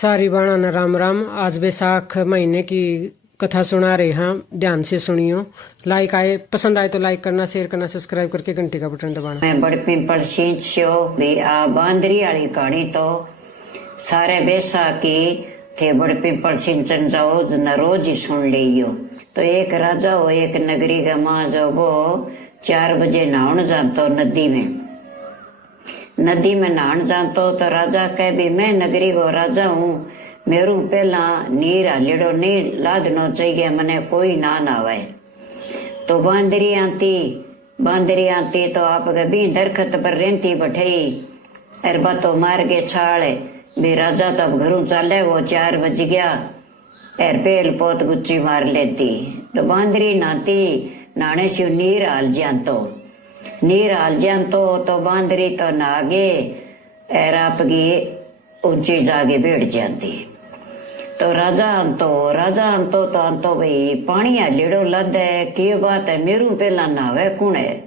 सारी बाणा न राम राम। आज बैसाख महीने की कथा सुना रहे हैं, ध्यान से सुनियो। लाइक आए पसंद आए तो लाइक करना, शेयर करना, सब्सक्राइब करके घंटी का बटन दबाना। मैं बड़ पिंपल सींचो भी आ बांदरी वाली कहानी तो सारे बैसाखी थे बड़ पिंपल सिंचन जाओ न रोज ही सुन लियो। तो एक राजा हो एक नगरी का माँ जो वो 4 बजे नहाने जातो नदी में नहाने जातो। तो राजा कह भी मैं नगरी को राजा हूँ, मेरू पहला नीर हालेड़ो नहीं लादनो चाहिए, मने कोई ना नावे। तो बांदरी आती तो आप भी दरखत पर रेंती बैठी अरबा तो मार के छाले भी राजा तब घरों चाले वो 4 बज गया एर पेल पोत गुच्ची मार लेती। तो बांदरी नाने से नीर हाल जानतो तो बांदरी तो नागे एर आपकी ऊंची जागे बैठ जाती। तो राजा अंतो भाई पानी हालेड़ो लद है, की बात है, मेरू पहला नावे कौन है?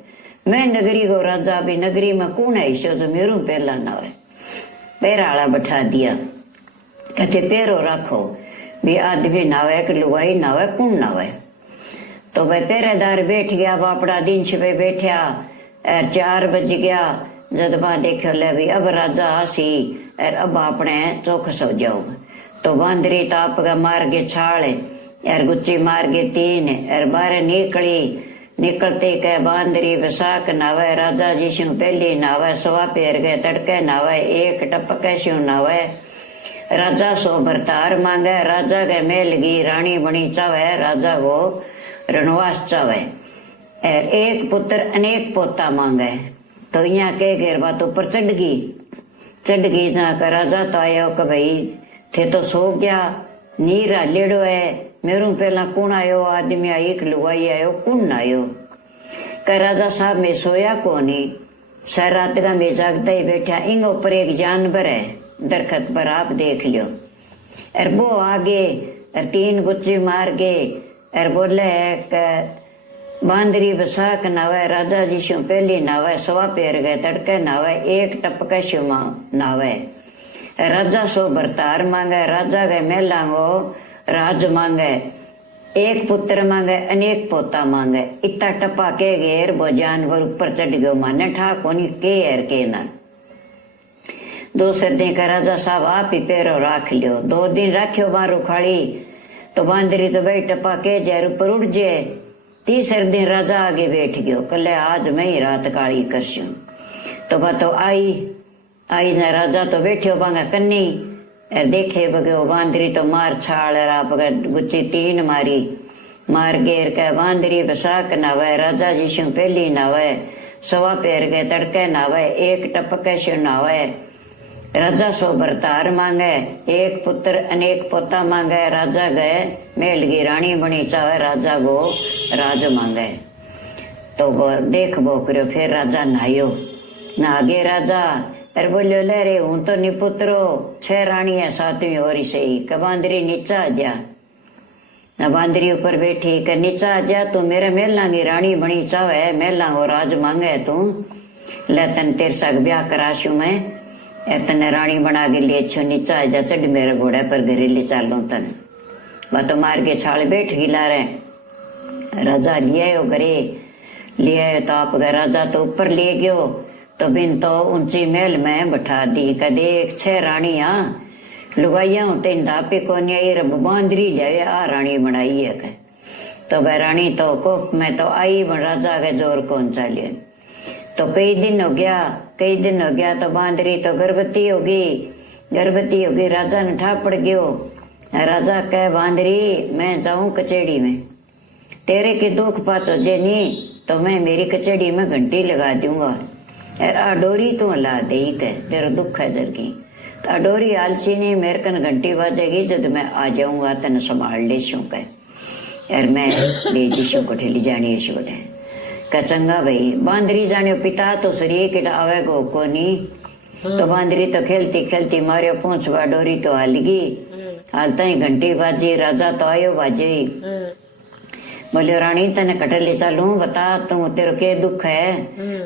मैं नगरी को राजा भी नगरी में कौन है इसो तो मेरू पहला नावे। पैरा आला बैठा दिया, कहते पैरो रखो भी आदमी नावे कि लुगाई नावे, कौन नावे? तो भाई पहरेदार बैठ गया, बापड़ा दिन से बैठा 4 बज गया। जद बा देखो ले भी अब राजा आसी और अब अपने चौख सो जाओ। तो बांदरी ताप का मार के छाल और गुच्ची मार के 3 और 12 निकलते के बांदरी बैसाख नावे राजा जी से पहली नावे, सवा पैर गए तड़के नावे, एक टपके से नावे। राजा सो भरतार मांगे, राजा के मेल की रानी बनी चावे, राजा को रणवास चावे और एक पुत्र अनेक पोता मांगे। तो यहाँ के घेर बात ऊपर चढ़ गई ना कर राजा तो आयो कि भाई थे तो सो गया, नीर हालेड़ो है, मेरू पहला कौन आयो? आदमी आई कि लुगाई आयो, कौन आयो? कह राजा साहब मैं सोया कोनी, सारी रात का मैं जागता ही बैठा। इन ऊपर एक जानवर है दरखत पर, आप देख लियो। और वो आगे 3 गुच्ची मार के और बोले बांदरी बैसाख नावे राजा जी से पहली नावे, सवा पैर गए तड़के नावे, एक टपके से नावे। राजा सो भरतार मांगे, राजा के मेला को राज मांगे, एक पुत्र मांगे अनेक पोता मांगे। इतना टपा के घेर वो जानवर ऊपर चढ़ गयो, माने ठा कोनी के एर के ना। दूसरे दिन का राजा साहब आप ही पैरो राख लियो। 2 दिन राख्यो बारू खाली। तो बांदरी तो भाई टपा के जैर ऊपर उठ जाए। तीसरे दिन राजा आगे बैठ गयो, कले आज मैं ही रात काली करशू। तो बातो आई ना राजा तो बैठो बांगा कन्नी और देखे बगो बांदरी तो मार छाल आप गुच्ची 3 मार घेर के बांदरी बैसाख नावे राजा जी से पहली नावे, सवा पैर गए तड़के नावे, एक टपके से नावे। राजा सो भरतार मांगे, एक पुत्र अनेक पोता मांगे, राजा गए मेल की रानी बनी चावे, राजा गो राज मांगे। तो वो देख बो करो, फिर राजा नहागे राजा अरे बोलियो ले रे हूं तो निपुत्रो 6 रानी है 7वीं हो रही सही। क बांदरी नीचा आ जा, न बांदरी ऊपर बैठी क नीचा आ जा, तू मेरे मेला की रानी बनी चावे, मेला को राज मांगे तू, ले तन तेरे साथ ब्याह कराशू मैं तने रानी बना के लिए छो, नीचा आ जा, चढ़ मेरे घोड़े पर घरे ले चालू तन। वह तो मार के छाल बैठ गिला रहे। राजा लिया घरे लिया तो आप राजा तो ऊपर ले गयो। तो बिन तो ऊंची महल में बैठा दी, कदे एक 6 रानिया लुगाइया तेन दापे को रब बांदरी जाए आ रानी बनाई है। तो वह रानी तो कोप में तो आई, राजा के जोर कौन चालिए। तो कई दिन हो गया तो बांदरी तो गर्भवती होगी। राजा ने ठा पड़ गयो। राजा कह बांदरी मैं जाऊं कचेड़ी में, तेरे के दुख पाचो जे नहीं तो मैं मेरी कचेड़ी में घंटी लगा दूंगा और अडोरी तू हला दे के, तेरा दुख है जरगी। तो अडोरी आलसी नहीं, मेरे कन घंटी बाजेगी जब मैं आ जाऊंगा तेन संभाल ले शू के और मैं ले जी कोठे ली जानी है का चंगा भाई। बांदरी जाने पिता तो सरिये के आवे को नहीं। तो बांदरी तो खेलती मारियो पहुंचवा, डोरी तो हालगी, हालता ही घंटी बाजी, राजा तो आयो बाजे। बोले रानी तने कटे ले चलूं, बता तू तेरे के दुख है,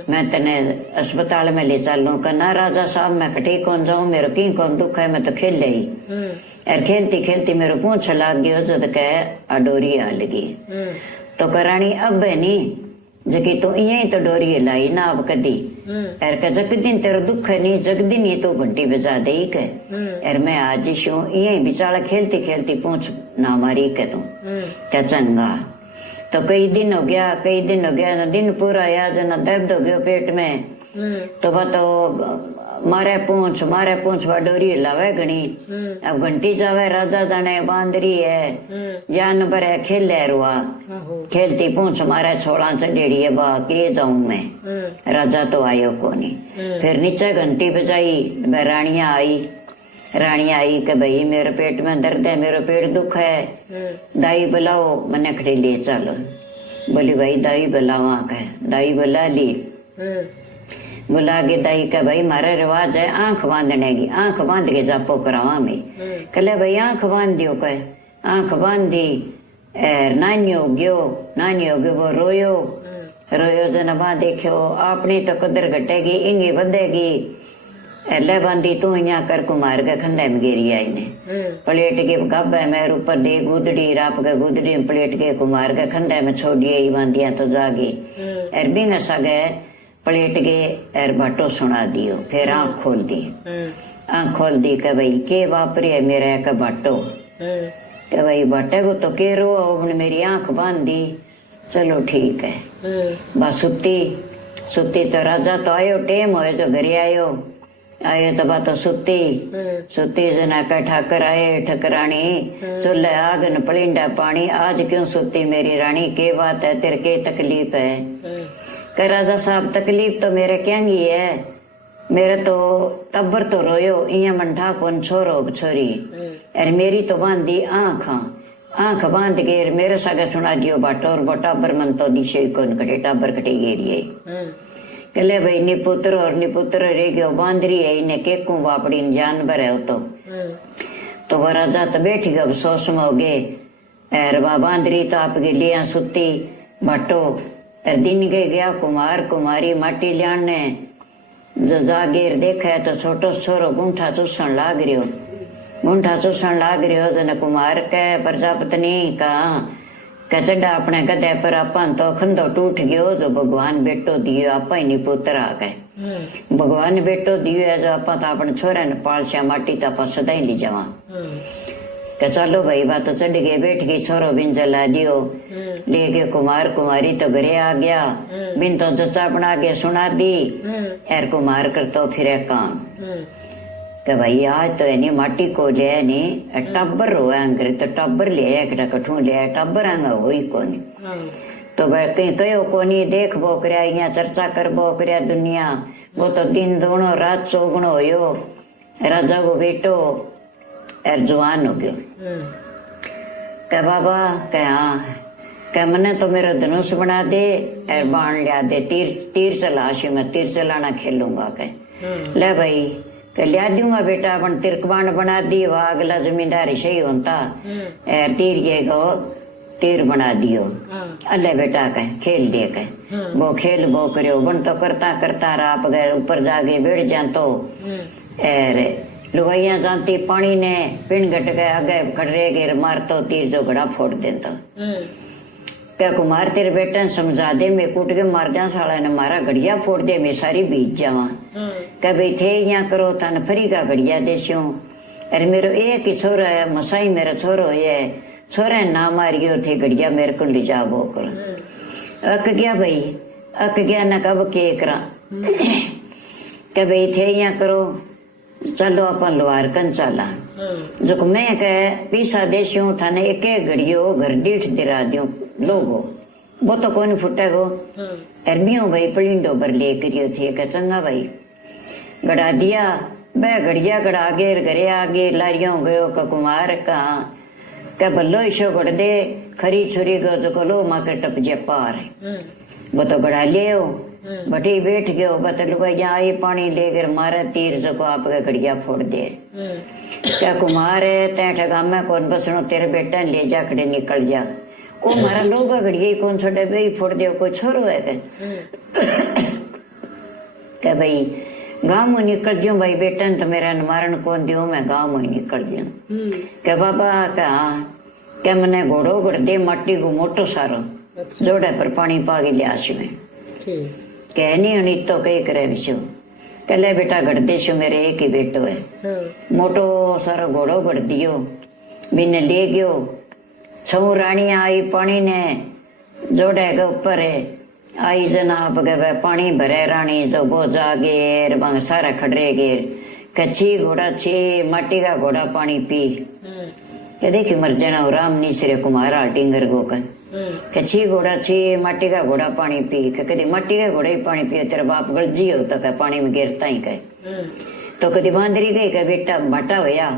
मैं तने अस्पताल में ले चलूं। कहना राजा साहब मैं कटी कौन जाऊं, मेरे की कौन दुख है, मैं तो खेल रही। और खेलती खेलती मेरे पूछ लाग गयो जो तो कह डोरी आ लगी। तो कह रानी अब है नी जबकि तू यही तो डोरी लाई ना अब कदी। और कह जगदिन तेरा दुख है नी, जगदिन ये तो घंटी बजा दे के। और मैं आज शू यही बिचारा खेलती खेलती पूछ ना मारी के तू। क्या चंगा। तो कई दिन हो गया ना दिन पूरा याद ना दर्द हो गयो पेट में। तो वह तो मारे पूछ डोरी लावे घनी। अब घंटी जावे राजा जाने बांदरी है, जानवर है खेले रुआ। खेलती पूछ मारे छोड़ा चढ़ेड़ी है बा के जाऊं मैं। राजा तो आयो कोनी। फिर नीचे घंटी बजाई, रानिया आई कि भाई मेरे पेट में दर्द है, मेरे पेट दुख है, दाई बुलाओ मने खड़ी ले चलो। बोली भाई दाई बुलावा के। दाई बुला ली। बुला के दाई का भाई मारा रिवाज है आंख बांधने की, आंख बांध के जापो करावा में। कले भाई आंख बांध दियो कहे। आंख बांध दी। नानी हो गयो वो रोयो जना देखो आपनी तो कदर घटेगी इंगी बधेगी। ले बांधी तू यहाँ कर कुमार के खंडे में गिरी आई ने। प्लेट के गाबे में ऊपर दे गुदड़ी राप के गुदड़ी में प्लेट के कुमार के खंडे में छोड़िए ही बांधिया तो जागी। एर बिंग सगे प्लेट के एर भट्टो सुना दियो। फिर आंख खोल दी के भाई के वापरे है मेरा एक भट्टो। के भाई भट्टे को तो के रो अपने मेरी आंख बांध दी। चलो ठीक है। बस सुती तो राजा तो आयो टेम हो जो घरे आयो तो बात सुती जना का ठाकर आए ठकरानी चूल्हे आग न पलिंडा पानी। आज क्यों सुती मेरी रानी, के बात है तेरे के तकलीफ है। कह राजा साहब तकलीफ तो मेरे क्यांगी है, मेरे तो टब्बर तो रोयो इया मंठा कौन छोरो छोरी। और मेरी तो बांधी आंख बांध के मेरे सागे सुना दियो बाटो। और बोटा पर मन तो दिशे कौन कटे टाबर कटे गेरी। कले भाई निपुत्र रह गयो बांदरी है इन्हें के कू बापड़ी जानवर है तो वो राजा तो बैठ गया अफसोस में हो गए। और वह बांदरी तो आपके लिया सुती भट्टो। और दिन के गया कुमारी माटी लियाने जो जागीर देखा तो छोटो छोरो गुंठा चूसन लाग रियो जने कुमार के प्रजापत्नी का चढ़ा अपने गधे पर अपन तो खंदो टूट गयो जो भगवान बेटो दियो आपा ही नहीं पुत्र आ गए। भगवान बेटो दियो है जो आपा तो अपने छोरे ने पालशा माटी तो आपा सदा ही ली जावा। के चलो भाई बात तो चढ़ गए बैठ गई छोरो बिन जला दियो लेके कुमारी तो घरे आ गया। बिन तो जचा बना के सुना दी। एर कुमार कर तो फिर काम कि भाई आज तो है माटी को ले टब्बर रोए अंग्रे तो टब्बर ले कठू ले टब्बर आंगा हो ही कोनी। तो कहीं कहो कोनी देख बो करया यहाँ चर्चा कर बो करया दुनिया। वो तो दिन दोनों रात चौगुणो हो। राजा को बेटो एर जवान हो गयो। कह बाबा कह मने तो मेरा धनुष बना दे एर बाण लिया दे तीर चला मैं तीर चलाना खेलूंगा। कह ले भाई लिया दूंगा बेटा अपन तिरकबाण बना दी। वह अगला जमींदारी सही होता एर तीर बना दियो। अल्ले बेटा कह खेल दे कह वो खेल वो करो बन तो करता राप गए ऊपर जाके बैठ जा तो एर लुगाइया जानती पानी ने पिंड घट गए आगे खड़े गिर मार तो तीर जो घड़ा फोड़ देता। क्या कुमार तेरे बेटे ने समझा दे मैं कूट के मार जा साला ने मारा घड़िया फोड़ दे मैं सारी बीत जावा। कह भाई थे यहाँ करो तन फरी का घड़िया देशो। अरे मेरो एक ही छोरा है मसाई मेरा छोरो है छोरा ना मारियो थे घड़िया मेरे को ले जा वो कर अक गया भाई अक गया न कब के करा। कह भाई थे यहाँ करो चलो अपन लोहार कन चला जो मैं कह पीसा देशू थाने एक घड़ियो घर दीठ दिरा दियो लोगो वो तो कौन फुटेगो। अरबियों भाई पलिंडो भर ले करियो थे कह चंगा भाई गड़ा दिया मैं घड़िया गड़ा आगे घरे आगे लारियों गयो का कुमार का भल्लो ईशो गड़ दे खरी छुरी गो जो लो माँ के टप जे पार वो तो गड़ा लियो बटी बैठ गयो बतल यहाँ आई पानी लेकर मारे तीर जो आपके घड़िया फोड़ दे। क्या कुमार है तै ठगा में कौन बसनो तेरे बेटा ले जा खड़े निकल जा। वो मारा लोग घड़िए कौन छोड़े भाई फोड़ दे कोई छोरो है के भाई गाँव में निकल जाऊं भाई बेटा तो मेरा मारण कौन दियो मैं गाँव में निकल जाऊं के बाबा के मैंने घोड़ो घड़ दे मट्टी को मोटो सारो जोड़े पर पानी पागी लिया में कहनी हनी तो कई करे बिशो कले बेटा घड़ दे शो मेरे एक ही बेटो है मोटो सारो घोड़ो घड़ दियो बिने ले गयो छऊ रानी आई पानी ने जोड़े के ऊपर है आई जनाब के पानी भरे रानी जो वो जागे बंग सारा खड़े गेर कच्ची घोड़ा छे माटी का घोड़ा पानी पी के देखी मर जाना राम नीचरे कुमारा टिंगर गोकन कच्ची घोड़ा छे माटी का घोड़ा पानी पी के कदी माटी का घोड़ा ही पानी पिए तेरा बाप गलजी हो तो पानी में गिरता ही कहे तो कदी बांदरी गई का बेटा भट्टा होया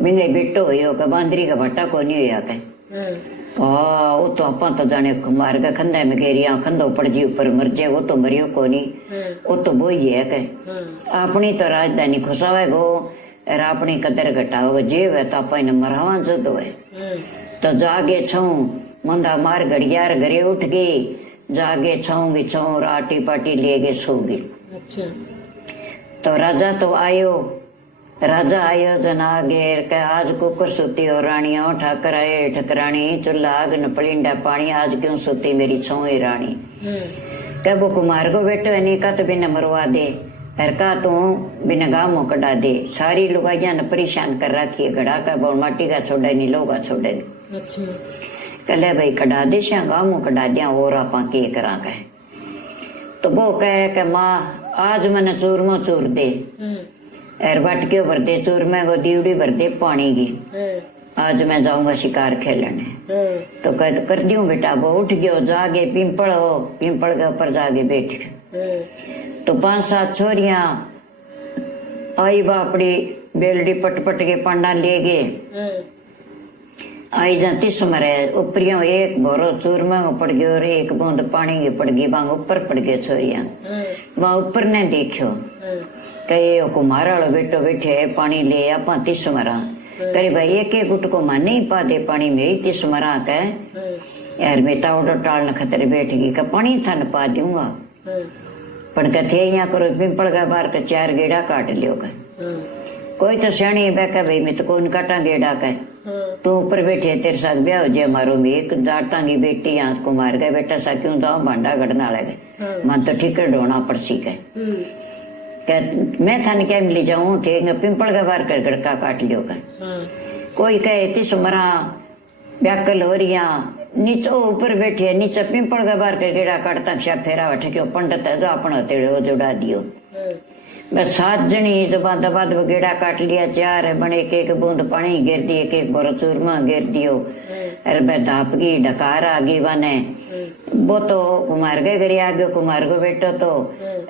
बिंगे बेटो हो का बांदरी का भट्टा को नहीं होया कहे वो तो अपन तो जाने मार का खंदा में घेरिया खंदो पड़ जी ऊपर मर जाए वो तो मरियो को नहीं वो तो वो ही है कहे अपनी तो राजधानी खुशावे गो और अपनी कदर घटाओगे जेब है तो अपन मरवा जदो है तो जागे छऊ मंदा मार घड़ियार घरे उठ गई जागे छऊंगी छऊ राटी पाटी ले गए सोगी तो राजा तो आयो जना घेर के आज कुकर सुती हो रानिया ठाकर आए ठकरानी चूल्हा आग न पलिंडा पानी आज क्यों सुती मेरी छुई रानी के वो कुमार को बेटो है नहीं का तो बिना मरवा दे हर का तू बिना गाँव कटा दे सारी लुगाइया न परेशान कर रखी है घड़ा का बोल माटी का छोड़े नहीं लोगा छोड़े नहीं कले भाई कटा दे श्या गाँव कटा दिया और आप के करा कहे तो वो कहे के माँ आज मैंने चूरमा चूर दे एर बटके भर दे चूर में वो दीवड़ी भर दे पानी की आज मैं जाऊंगा शिकार खेलने तो कर दियो बेटा वो उठ गयो जागे पिंपल हो पिंपल के ऊपर जाके बैठ गए तो 5-7 छोरियां आई बापड़ी बेलडी पट पट के पांडा ले गए आई जाती समरे ऊपरियों एक भोरो चूरमा पड़ गयो और एक बूंद पानी की पड़ गई वहां ऊपर पड़ गए छोरियां वहां ऊपर ने देखो कई कुमार वालो बेटो बैठे पानी ले आप तीस मरा करे भाई एक एक गुट को माने ही पा दे पानी में ही तीस मरा के यार बेटा ऑर्डर टालने खतरे बैठ गई का पानी था न पा दूंगा पर कथे यहाँ करो पिंपल का बार का 4 गेड़ा काट लियो का कोई तो सियाणी बैठा भाई मैं तो कौन काटा गेड़ा का तू ऊपर बैठे तेरे साथ ब्याह हो जाए मारो में एक डाटा की बेटी यहाँ कुमार का बेटा सा क्यों तो भांडा गढ़ना लगे मन तो ठीक ढोना पड़ सी के मैं थाने क्या मिली जाऊं थे पिंपल का बार कर गड़का काट लियो कर कोई कहे तिस मरा व्याकल हो रिया नीचे ऊपर बैठे नीचे पिंपल का बार कर गेड़ा काटता क्या फेरा बैठे क्यों पंडित है जो अपना तेड़ो जोड़ा दियो बस 7 जनी दबा दबा गेड़ा काट लिया 4 बने एक बूंद पानी गिर दी एक बोरो चूरमा गिर दियो अरे बे धाप की ढकार आ गई बने वो तो कुमार के घरे आ गयो कुमार को बेटो तो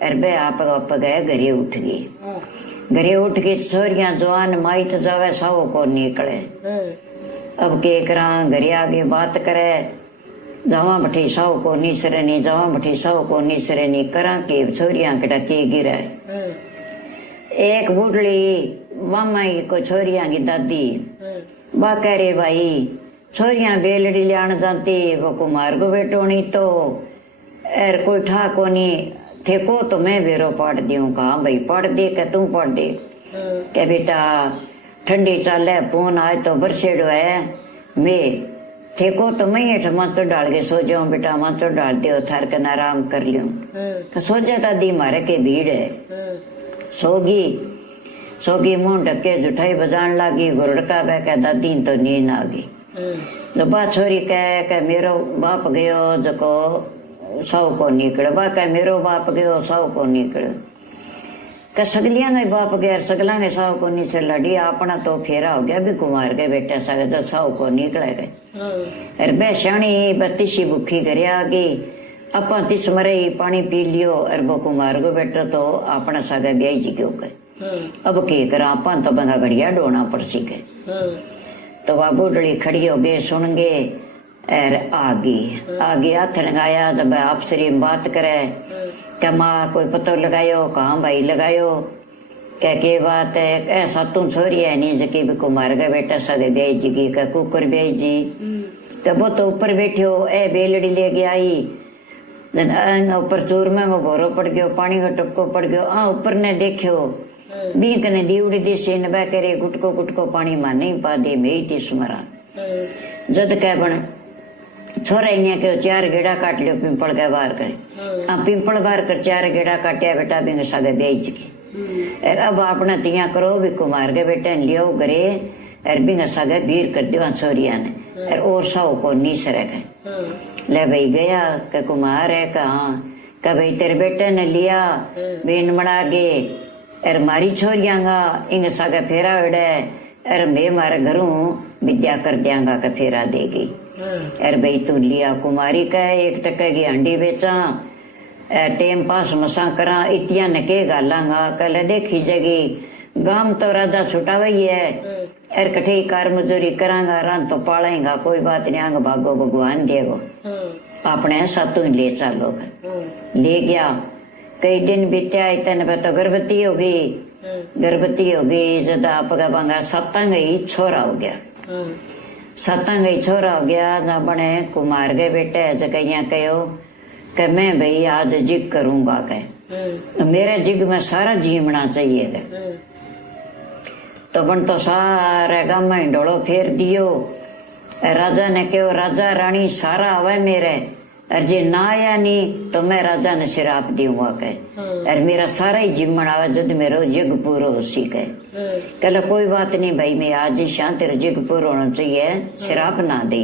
अरे बे आप गए घरे उठ गई छोरियां जवान माई तो जावे सावो को निकले अब के करा घरे आगे बात करे जावा बठी साव को निसरे नी जावा बठी साव को निसरे नी करा के छोरियां कटा के गिरे एक बुढ़ली मामाई को छोरियां की दादी बा कह रे भाई छोरियां बेलड़ी लियान जाती वो कुमार को बेटो नहीं तो एर कोई ठा को नहीं थे को तो मैं बेरो पाड़ दियो कहा भाई पढ़ दे के तू पढ़ दे के बेटा ठंडी चाले फोन आए तो बरसेड़ो है मैं थे को तो मैं हेठ माचो डाल के सो जाऊं बेटा माचो डाल दियो थार के आराम कर लियो सो जाता दी मारे के भीड़ है सोगी मुंह ढके जुठाई बजान लागी गुरड़का बह के दादी तो नींद आ गई दबा छोरी कह मेरो बाप गयो जको सौ को निकले बा कह मेरो बाप गयो सौ को निकले के सगलियां गए बाप गया सगला गए सौ को नीचे लड़ी अपना तो फेरा हो गया भी कुमार के बेटा सगे तो सौ को निकले गए अरे बे श्याणी बत्तीसी भूखी करे आ गई अपा तिस मरे पानी पी लियो अरे वो कुमार को बेटा तो अपना सगे ब्याई जी क्यों गए अब के करा अपा तो बंगा घड़िया डोना पड़ सीखे तो वह बुढ़ड़ी खड़ी हो गए सुन गए एर आगे हाथ लगाया तो भाई आपसे बात करे क्या माँ कोई पतो लगायो कहाँ भाई लगायो क्या के बात है ऐसा तुम छोरी है नहीं जकी भी कुमार का बेटा सगे ब्याई जी की क्या कुकर ब्याई जी कब वो तो ऊपर बैठियो ए बेलड़ी लेके आई जन ऊपर चूर में वो भोरो पड़ गयो पानी का टपको पड़ गयो आ ऊपर ने देखियो बीक ने दीवड़ी दिशे न बह करे गुटको गुटको पानी में नहीं पा दे मेई थी स्मरा जद कह बन छोरा इन्हें के 4 गेड़ा काट लियो पिंपल के बाहर कर आ पिंपल बाहर कर 4 गेड़ा काटिया बेटा बिंग सागे बेच के और अब आपने तिया करो भी कुमार के बेटे लियो घरे और बिंग सागे भीर कर दिया छोरिया ने और साओ को नीस रखे ले भाई गया के कुमार है कहा का भाई तेरे बेटे ने लिया बेन बना के और मारी छोरियांगा इंग सागे फेरा उड़े और मैं मारे घरों विद्या कर दियांगा का फेरा देगी अरे भाई तू लिया कुमारी का 1 टके की हंडी बेचा टेम पास मसा करा इतिया न के गालांगा कल देखी जगी गाम तो राजा छुटा वही है एर कठे कार मजूरी करांगा रान तो पालेगा कोई बात नहीं आंग भागो भगवान देगो अपने सातों ले चलो ले गया कई दिन बीत्या इतने तो गर्भवती हो गई जब आपका बांगा सत्संग ही छोरा हो गया सत्संग ही छोरा हो गया ना बने कुमार के बेटे जगह कहो कि मैं भाई आज जिग करूंगा कह मेरे जिग में सारा जीवना चाहिए तो बन तो सारे गांव में डोलो फेर दियो राजा ने कहो राजा रानी सारा आवे मेरे और जे ना आया नहीं तो मैं राजा ने शराप दूंगा कह और मेरा सारा ही जिम्मन आवे जब मेरो जिग पूरो हो सी कह कोई बात नहीं भाई मैं आज ही शांत तेरा जिग पूरो होना चाहिए शराप ना दे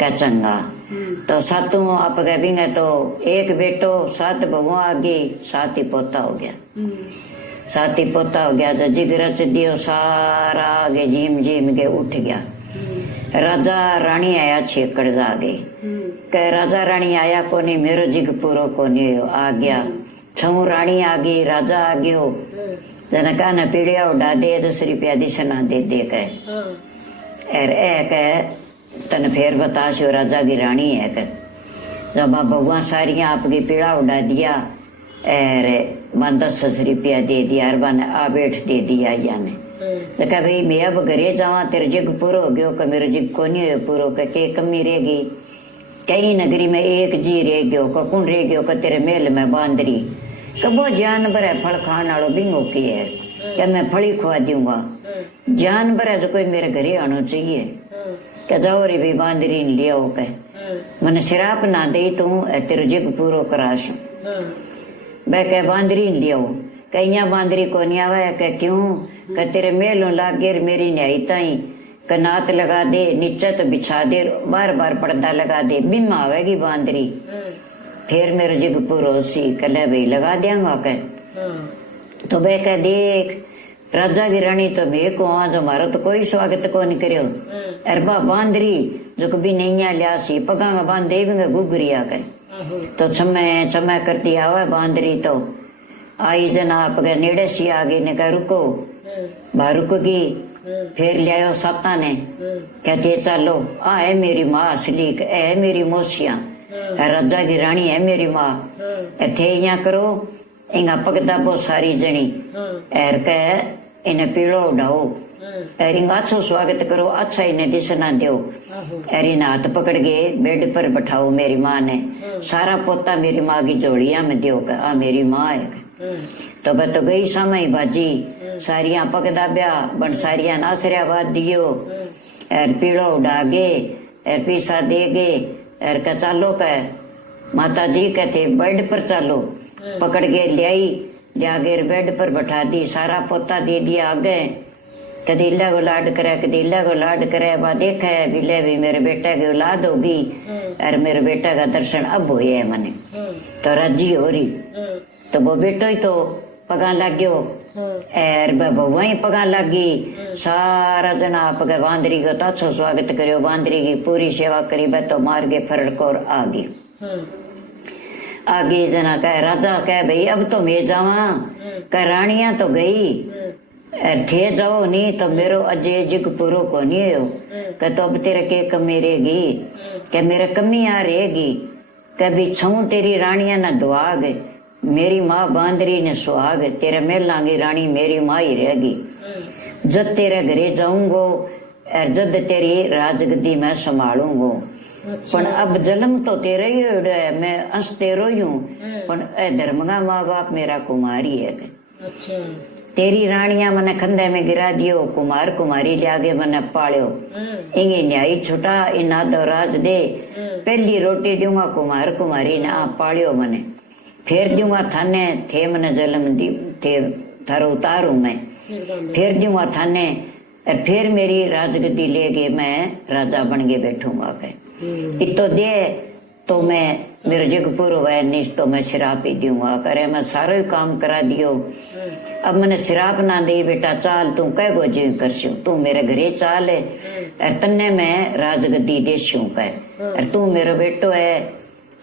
कह चंगा तो सातों आप कहेंगे तो 1 बेटो 7 बहुआ आगे 7 ही पोता हो गया 7 ही पोता हो गया तो जिग रच दियो सारा आगे जीम जीम के उठ गया राजा रानी आया 6 एकड़ जागे कह राजा रानी आया कोनी मेरो जिग पूरो कोनी आ गया छऊ रानी आ गई राजा आ गयो जनका न पीड़िया उड़ा दे 10 रुपया दिसना दे कह एर कह तन फेर बता सो राजा की रानी है कह जब भगवान सारिया आपकी पीड़ा उड़ा दिया एर 10 रुपया दे दिया अरबा आ बैठ दे दिया याने तो कह भाई मैं अब घरे जावा तेरे जिग पूरो हो गयो मेरे जिग को नहीं हो पूरो के कमी रहेगी कई नगरी में 1 जी रह गयो कौन रह गयो तेरे मेल में बांदरी कबो जानवर है फल खाने वालों बिंगो की है क्या मैं फली खुआ दूंगा जानवर है जो कोई मेरे घरे आना चाहिए क्या जाओ रे भाई बांदरी ने लिया हो कह मैंने शराप ना दे तू तेरे जिग पूरो कराश वह कह बांदरी ने लिया हो कहीं बांदरी को नहीं आवा कह क्यों कह तेरे मेलों लागे मेरी न्यायी ताई कनात लगा दे नीचे तो बिछा दे बार बार पर्दा लगा दे बिम आवेगी बांदरी फिर मेरे जिग पूरो सी कले भाई लगा देंगा कह तो वह कह देख राजा की रानी तो मैं को आज हमारा तो कोई स्वागत को नहीं करियो अरबा बांदरी जो कभी नहीं लिया सी पगांगा बांध देवेंगे गुगरिया कह तो छमे करती आवा बांदरी तो आई जना आपके नेड़े सी आ गई ने कहा रुको बा रुकोगी फिर लियायो साता ने कहते चलो आ है मेरी माँ असली है मेरी मोसिया राजा की रानी है मेरी माँ इथे यहाँ करो इंगा पकदा बहुत सारी जनी एर कह इन्हें पीड़ो उड़ाओ एर इंगा अच्छो स्वागत करो अच्छा इन्हें दिसना दो एर इन हाथ पकड़ गए बेड पर बैठाओ मेरी माँ ने सारा पोता मेरी माँ की जोड़िया में दो आ मेरी माँ है तो बस तो गई समय बाजी सारिया पकदा ब्या बन सारिया नासरिया बात दियो एर पीड़ो उड़ा गे एर पीसा दे गे एर का चालो कह माता जी कहते बेड पर चालो पकड़ के लिया गे बेड पर बैठा दी सारा पोता दे दिया आगे कदी इल्ला को लाड करे कदी इल्ला को लाड करे बा देखा है बिले भी मेरे बेटा की औलाद होगी और मेरे बेटा का दर्शन अब हुए है मने तो राजी हो रही तो वो बेटो ही तो पगा लग गयो एर बहुआ ही पगा लग गई सारा जना आप बांदरी को तो स्वागत करियो बांदरी की पूरी सेवा करी तो मार के फरड़कोर आ गई आगे जना कह राजा कह भाई अब तो मैं जावा कह रानिया तो गई थे जाओ नहीं तो मेरो अजय जिग पूरो को नहीं हो कह तो अब तेरे के कमी रहेगी कह मेरे कमी यहाँ रहेगी कभी छू तेरी रानिया न दुआग मेरी माँ बांदरी ने सुहाग तेरे मेल लांगी रानी मेरी माँ ही रहेगी जब तेरे घरे जाऊंगो और जद तेरी राजगद्दी मैं संभालूंगा पण अब जन्म तो तेरा ही होड़ा है, मैं अंश तेरो ही हूँ, पण ए धर्मगा माँ बाप मेरा कुमारी है। अच्छा तेरी रानिया मने खंदे में गिरा दियो, कुमार कुमारी जागे मने पालियो, इंगे न्यायी छुटा इना दो राज दे, पहली रोटी दूंगा कुमार कुमारी ने आप पालियो मने, फिर दूंगा थाने थे मने जन्म दी थे थारो उतारू मैं, फिर दूंगा थाने और फिर मेरी राजगद्दी लेके मैं राजा बन के बैठूंगा। इतो दे तो मैं मेरा जग पूरा हुआ नहीं तो मैं शराब पी दूंगा, करे मैं सारो ही काम करा दियो, अब मैंने शराब ना दे बेटा चाल तू कह गो जीव करशू, तू मेरे घरे चाल है और तन्ने मैं राजगद्दी देशू कह और तू मेरा बेटो है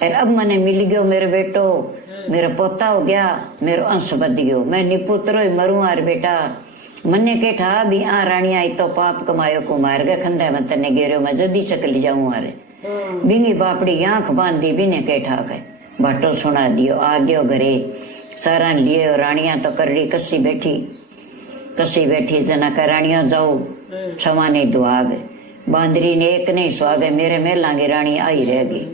और अब मैंने मिल गयो मेरे बेटो, मेरा पोता हो गया, मेरा अंश बद गयो, मैं निपुत्रो ही मरू आर बेटा मन्ने के ठा भी आ रानिया तो पाप कमायो कुमार के खंदा मैं तन्ने गेरो मैं जल्दी चकली जाऊं आरे बिंगी बापड़ी आंख बांधी बिने के ठा के बाटो सुना दियो आ गयो घरे सारा लिए रानिया तो करड़ी कसी बैठी जना कर रानिया जाओ छवाने दुआग बांदरी ने एक नहीं सुहागे मेरे मेला की रानी आई रहेगी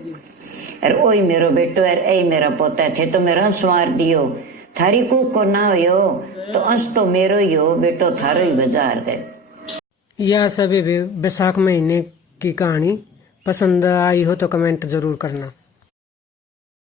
और ओई मेरो बेटो है ए मेरा पोता थे तो मेरा संवार दियो, थारी को ना हो तो अंश तो मेरो ही हो बेटो थारो ही बाजार गए। यह सभी बैसाख महीने की कहानी पसंद आई हो तो कमेंट जरूर करना।